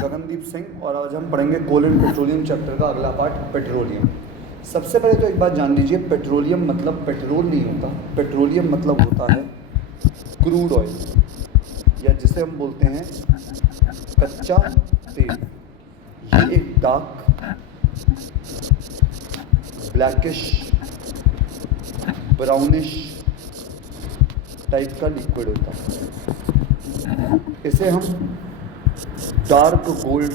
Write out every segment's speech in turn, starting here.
गगनदीप सिंह और आज हम पढ़ेंगे कोल एंड पेट्रोलियम चैप्टर का अगला पार्ट पेट्रोलियम। सबसे पहले तो एक बात जान लीजिए, पेट्रोलियम मतलब पेट्रोल नहीं होता। पेट्रोलियम मतलब होता है क्रूड ऑयल, या जिसे हम बोलते हैं कच्चा तेल। ये एक डार्क ब्लैकिश ब्राउनिश टाइप का लिक्विड होता है। इसे हम डार्क गोल्ड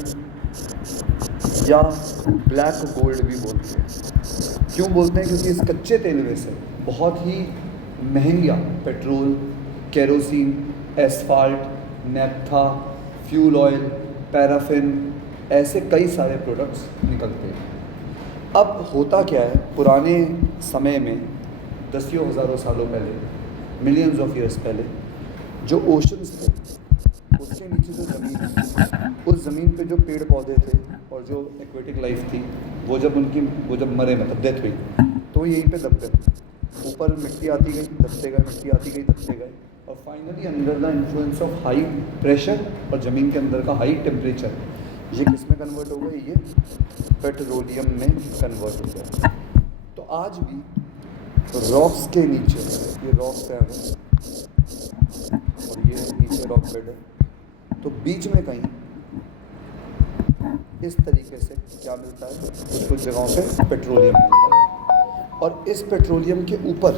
या ब्लैक गोल्ड भी बोलते हैं। क्यों बोलते हैं? क्योंकि इस कच्चे तेल में से बहुत ही महंगा petrol, kerosene, asphalt, नैप्था, fuel oil, paraffin, ऐसे कई सारे प्रोडक्ट्स निकलते हैं। अब होता क्या है, पुराने समय में दसियों हज़ारों सालों पहले, मिलियंस ऑफ ईयर्स पहले, जो ओशंस थे उसके नीचे जो ज़मीन थी, उस ज़मीन पे जो पेड़ पौधे थे और जो एक्वेटिक लाइफ थी, वो जब मरे, मतलब डेथ हुई, तो यहीं पे दब गए। ऊपर मिट्टी आती गई, दबते गए, मिट्टी आती गई, दबते गए, और finally under the influence of high pressure और ज़मीन के अंदर का हाई टेम्परेचर, ये किस में कन्वर्ट हो गए? ये पेट्रोलियम में कन्वर्ट हो गया। तो आज भी रॉक्स के नीचे, ये रॉक्स है और ये नीचे रॉक बेड है, तो बीच में कहीं इस तरीके से क्या मिलता है? कुछ जगहों पे पेट्रोलियम मिलता है। और इस पेट्रोलियम के ऊपर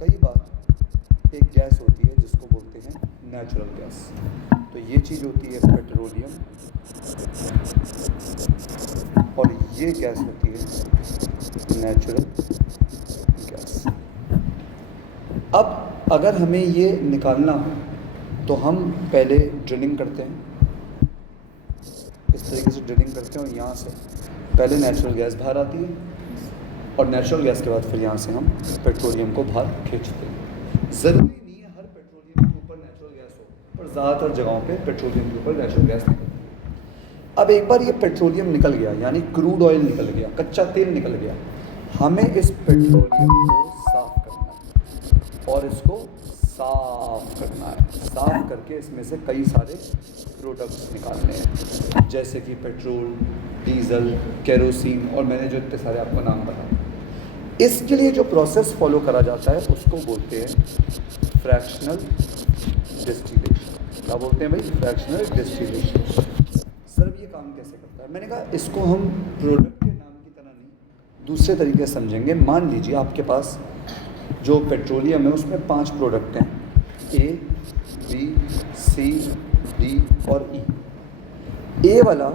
कई बार एक गैस होती है जिसको बोलते हैं नेचुरल गैस। तो ये चीज़ होती है पेट्रोलियम, और ये गैस होती है नेचुरल गैस। अब अगर हमें ये निकालना हो तो हम पहले ड्रिलिंग करते हैं, इस तरीके से ड्रिलिंग करते हैं, और यहाँ से पहले नेचुरल गैस बाहर आती है, और नेचुरल गैस के बाद फिर यहाँ से हम पेट्रोलियम को बाहर खींचते हैं। ज़रूरी नहीं है हर पेट्रोलियम के ऊपर नेचुरल गैस हो, पर ज़्यादातर जगहों पे पेट्रोलियम के ऊपर नेचुरल गैस निकलती है। अब एक बार ये पेट्रोलियम निकल गया, यानी क्रूड ऑयल निकल गया, कच्चा तेल निकल गया, हमें इस पेट्रोलियम को साफ़ करना है, और इसको साफ़ करना है। साफ़ करके इसमें से कई सारे प्रोडक्ट्स निकालने हैं, जैसे कि पेट्रोल, डीजल, केरोसिन, और मैंने जो इतने सारे आपको नाम बताए। इसके लिए जो प्रोसेस फॉलो करा जाता है उसको बोलते हैं फ्रैक्शनल डिस्टिलेशन। क्या बोलते हैं भाई? Fractional distillation. सर ये काम कैसे करता है? मैंने कहा इसको हम प्रोडक्ट के नाम की तरह नहीं, दूसरे तरीके से समझेंगे। मान लीजिए आपके पास जो पेट्रोलियम है उसमें 5 प्रोडक्ट हैं, ए, बी, सी, डी और ई। ए वाला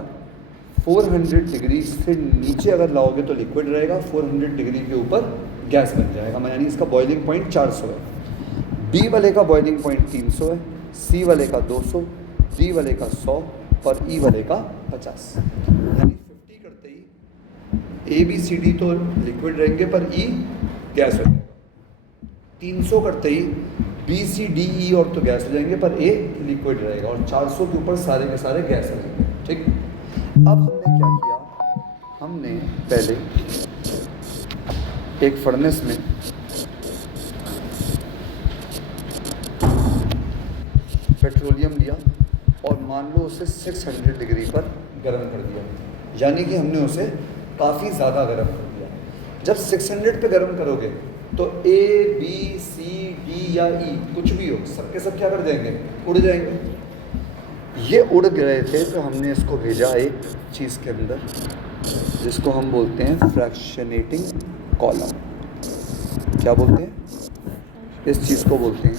400 डिग्री से नीचे अगर लाओगे तो लिक्विड रहेगा, 400 डिग्री के ऊपर गैस बन जाएगा, यानी इसका बॉइलिंग पॉइंट 400 है। बी वाले का बॉइलिंग पॉइंट 300 है, सी वाले का 200, डी वाले का 100 और ई वाले का 50। यानी 50 करते ही ए बी सी डी तो लिक्विड रहेंगे पर ई गैस हो जाएगा। 300 करते ही बी सी डी ई और तो गैस हो जाएंगे पर ए लिक्विड रहेगा, और 400 के ऊपर सारे के सारे गैस हो जाएंगे। ठीक। अब हमने क्या किया, हमने पहले एक फर्नेस में पेट्रोलियम लिया और मान लो उसे 600 डिग्री पर गर्म कर दिया, यानी कि हमने उसे काफ़ी ज़्यादा गर्म कर दिया। जब 600 पे गर्म करोगे तो ए बी सी डी या ई कुछ भी हो, सबके सब क्या कर जाएंगे? उड़ जाएंगे। ये उड़ गए थे तो हमने इसको भेजा एक चीज़ के अंदर जिसको हम बोलते हैं फ्रैक्शनेटिंग कॉलम। क्या बोलते हैं? इस चीज़ को बोलते हैं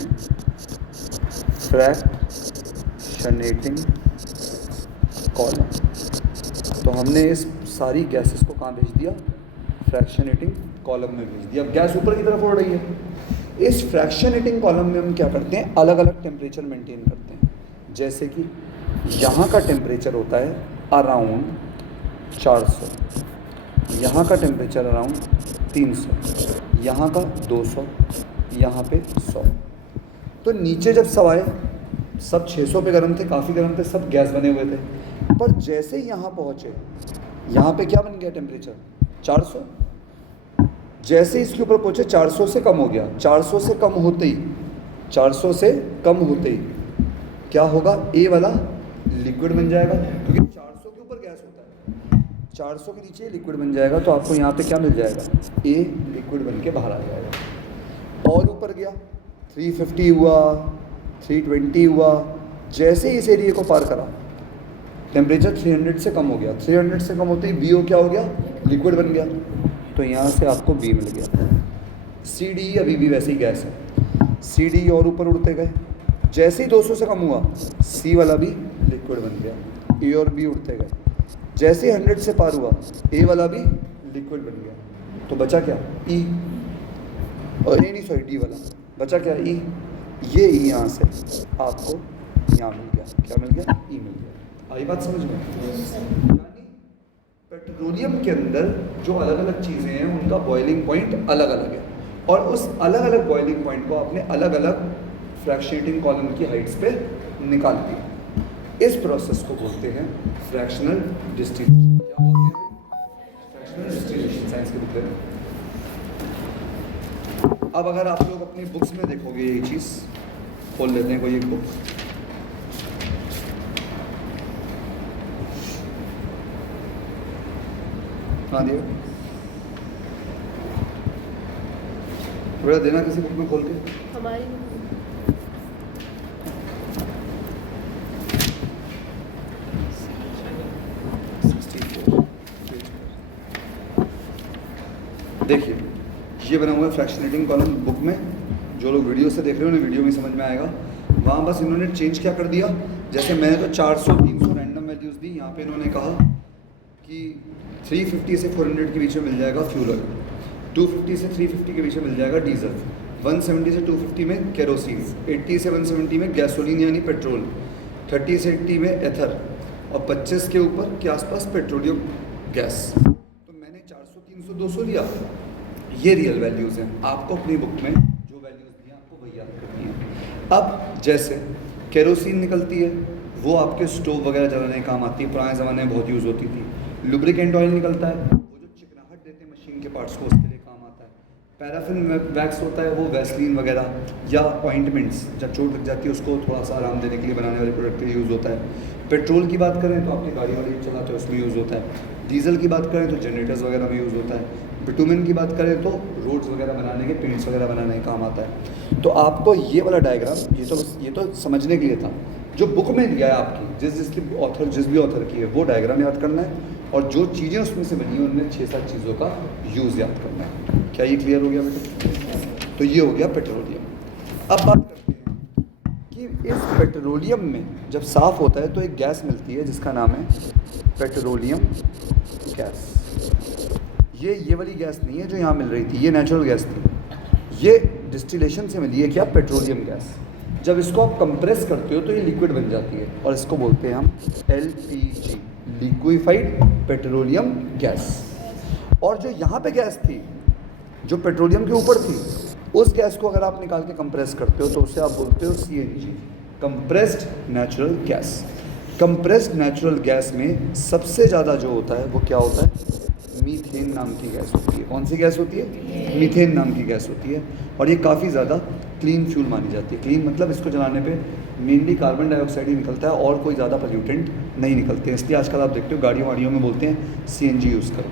फ्रैक्शनेटिंग कॉलम। तो हमने इस सारी गैसेस को कहाँ भेज दिया? फ्रैक्शनेटिंग कॉलम में भेज दिया। अब गैस ऊपर की तरफ उड़ रही है। इस फ्रैक्शनेटिंग कॉलम में हम क्या करते हैं? अलग अलग टेम्परेचर मेंटेन करते हैं। जैसे कि यहाँ का टेम्परेचर होता है अराउंड 400, यहाँ का टेम्परेचर अराउंड 300, यहाँ का 200, यहाँ पे 100। तो नीचे जब सब आए, सब 600 पे गर्म थे, काफ़ी गर्म थे, सब गैस बने हुए थे, पर जैसे ही यहाँ पहुँचे, यहाँ पे क्या बन गया टेम्परेचर? 400। जैसे इसके ऊपर पहुँचे 400 से कम हो गया, 400 से कम होते ही क्या होगा, ए वाला लिक्विड बन जाएगा, क्योंकि 400 के ऊपर गैस होता है, 400 के नीचे लिक्विड बन जाएगा, तो आपको यहाँ पे क्या मिल जाएगा, ए लिक्विड बन के बाहर आ जाएगा। और ऊपर गया 350 हुआ, 320 हुआ, जैसे ही इस एरिया को पार करा टेम्परेचर 300 से कम हो गया, 300 से कम होते ही बी ओ क्या हो गया, लिक्विड बन गया, तो यहाँ से आपको बी मिल गया। सी डी अभी भी वैसे ही गैस है, सी डी और ऊपर उड़ते गए, जैसे ही 200 से कम हुआ सी वाला भी लिक्विड बन गया, ए और बी उड़ते गए, जैसे ही 100 से पार हुआ ए वाला भी लिक्विड बन गया, तो बचा क्या, ई, और ए नहीं सॉरी डी वाला, बचा क्या, ई, ये ई यहाँ से आपको यहाँ मिल गया, क्या मिल गया, ई मिल गया। आई बात समझ में? यानी पेट्रोलियम के अंदर जो अलग अलग चीज़ें हैं उनका बॉइलिंग पॉइंट अलग अलग है, और उस अलग अलग बॉइलिंग पॉइंट को आपने अलग अलग फ्रैक्शनेटिंग कॉलम की हाइट्स पे निकाल दिया। इस प्रोसेस को बोलते हैं फ्रैक्शनल डिस्टिलेशन। क्या बोलते हैं? फ्रैक्शनल डिस्टिलेशन, साइंस के बुक में। अब अगर आप लोग अपनी बुक्स में देखोगे ये चीज़, खोल लेते हैं कोई एक बुक, हाँ दिया थोड़ा देना किसी बुक में खोल के, हमारी देखिए ये बना हुआ है फ्रैक्शनेटिंग कॉलम बुक में, जो लोग वीडियो से देख रहे हो उन्हें वीडियो में समझ में आएगा। वहाँ बस इन्होंने चेंज क्या कर दिया, जैसे मैंने तो 400 300 रैंडम वैल्यूज़ दी, यहाँ पे इन्होंने कहा कि 350 से 400 के बीच में मिल जाएगा फ्यूल ऑयल, 250 से 350 के बीच में मिल जाएगा डीजल, 170 से 250 में केरोसिन, 80 से 170 में गैसोलीन यानी पेट्रोल, 30 से 80 में एथर, और 25 के ऊपर के आसपास पेट्रोलियम गैस। तो मैंने 400 300 200 लिया, ये रियल वैल्यूज़ हैं। आपको अपनी बुक में जो वैल्यूज़ दी हैं आपको वही याद करनी है। अब जैसे केरोसिन निकलती है, वो आपके स्टोव वगैरह जलाने के काम आती है, पुराने ज़माने में बहुत यूज़ होती थी। लुब्रिकेंट ऑयल निकलता है, वो जो चिकनाहट देते हैं मशीन के पार्ट्स को, उसके लिए काम आता है। पैराफिन वैक्स होता है, वो वैसलीन वगैरह या ऑइंटमेंट्स, जब चोट लग जाती है उसको थोड़ा सा आराम देने के लिए बनाने वाले प्रोडक्ट के लिए यूज़ होता है। पेट्रोल की बात करें तो आपकी गाड़ी वाड़ी चलाते हैं उसमें यूज़ होता है। डीजल की बात करें तो जनरेटर्स वगैरह में यूज़ होता है। बिटुमेन की बात करें तो रोड्स वगैरह बनाने के, पेंट्स वगैरह बनाने के काम आता है। तो आपको ये वाला डायग्राम, ये तो समझने के लिए था, जो बुक में दिया है आपकी, जिस भी ऑथर की है वो डायग्राम याद करना है, और जो चीज़ें उसमें से बनी हैं उनमें 6-7 चीज़ों का यूज़ याद करना है। क्या ये क्लियर हो गया बेटे? तो ये हो गया पेट्रोलियम। अब बात करते हैं कि इस पेट्रोलियम में जब साफ़ होता है तो एक गैस मिलती है जिसका नाम है पेट्रोलियम गैस। ये वाली गैस नहीं है जो यहाँ मिल रही थी, ये नेचुरल गैस थी, ये डिस्टिलेशन से मिली है क्या, पेट्रोलियम गैस। जब इसको आप कंप्रेस करते हो तो ये लिक्विड बन जाती है, और इसको बोलते हैं हम LPG, लिक्विफाइड पेट्रोलियम गैस। और जो यहाँ पे गैस थी, जो पेट्रोलियम के ऊपर थी, उस गैस को अगर आप निकाल के कंप्रेस करते हो तो उसे आप बोलते हो CNG, compressed natural gas. Compressed natural gas में सबसे ज़्यादा जो होता है वो क्या होता है, मीथेन नाम की गैस होती है। कौन सी गैस होती है? मीथेन नाम की गैस होती है, और ये काफ़ी ज़्यादा क्लीन फ्यूल मानी जाती है। क्लीन मतलब इसको जलाने पे मेनली कार्बन डाइऑक्साइड ही निकलता है और कोई ज़्यादा पोल्यूटेंट नहीं निकलते हैं। इसलिए आजकल आप देखते हो गाड़ियों वाड़ियों में बोलते हैं CNG यूज़ करो।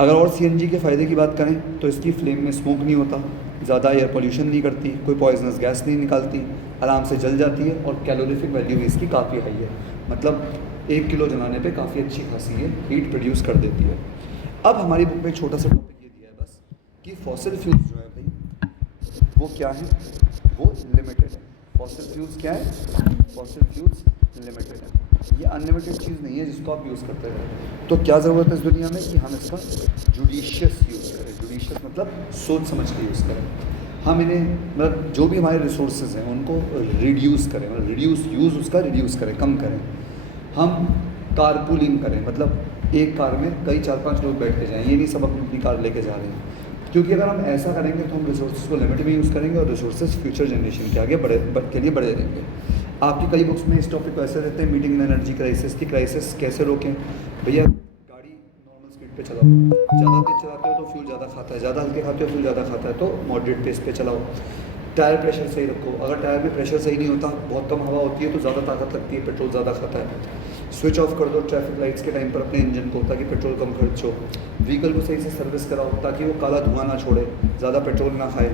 अगर और CNG के फ़ायदे की बात करें तो इसकी फ्लेम में स्मोक नहीं होता, ज़्यादा एयर पोल्यूशन नहीं करती, कोई पॉइजनस गैस नहीं निकालती, आराम से जल जाती है, और कैलोरीफिक वैल्यू भी इसकी काफ़ी हाई है। मतलब 1 किलो जलाने पे काफ़ी अच्छी खासी ये हीट प्रोड्यूस कर देती है। अब हमारी बुक में छोटा सा टॉपिक ये दिया है बस कि फॉसिल फ्यूल्स जो है भाई वो क्या है, वो लिमिटेड है। फॉसिल फ्यूल्स क्या है? फॉसिल फ्यूल्स लिमिटेड है। ये अनलिमिटेड चीज़ नहीं है जिसको आप यूज़ करते रहे। तो क्या ज़रूरत है इस दुनिया में कि हम इसका जुडिशियस यूज़ करें। जुडिशियस मतलब सोच समझ के यूज़ करें। हम इन्हें मतलब जो भी हमारे रिसोर्सेज हैं उनको रिड्यूस करें, मतलब रिड्यूस यूज़ उसका रिड्यूस करें, कम करें। हम कारपूलिंग करें, मतलब एक कार में कई 4-5 लोग बैठ के जाएं, ये नहीं सब अपनी अपनी कार लेके जा रहे हैं। क्योंकि अगर हम ऐसा करेंगे तो हम रिसोर्सेज को लिमिट में यूज़ करेंगे, और रिसोर्सेज फ्यूचर जनरेशन के आगे के लिए बढ़े रहेंगे। आपकी कई बुक्स में इस टॉपिक को ऐसे रहते हैं, मीटिंग इन एनर्जी क्राइसिस की क्राइसिस कैसे रोकें। भैया गाड़ी नॉर्मल स्पीड पे चलाओ, ज़्यादा तेज चलाते हो तो फ्यूल ज़्यादा खाता है, ज़्यादा हल्के खाते हो फ्यूल ज़्यादा खाता है, तो मॉडरेट पेस पे चलाओ। टायर प्रेशर सही रखो, अगर टायर में प्रेशर सही नहीं होता, बहुत कम हवा होती है तो ज़्यादा ताकत लगती है, पेट्रोल ज़्यादा खाता है। स्विच ऑफ कर दो ट्रैफिक लाइट्स के टाइम पर अपने इंजन को, ताकि पेट्रोल कम खर्च हो। व्हीकल को सही से सर्विस कराओ ताकि वो काला धुआं ना छोड़े, ज़्यादा पेट्रोल ना खाए।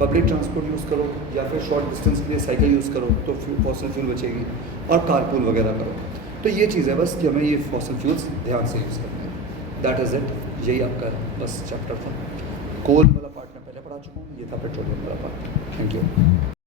पब्लिक ट्रांसपोर्ट यूज़ करो या फिर शॉर्ट डिस्टेंस के लिए साइकिल यूज़ करो तो फॉसिल फ्यूल बचेगी, और कारपूल वगैरह करो। तो ये चीज़ है बस कि हमें ये फॉसिल फ्यूल्स ध्यान से यूज़ करने हैं। दैट इज़ इट, यही आपका बस चैप्टर था। कोल वाला पार्ट मैं पहले पढ़ा चुका हूँ, ये था पेट्रोलियम वाला पार्ट। Thank you.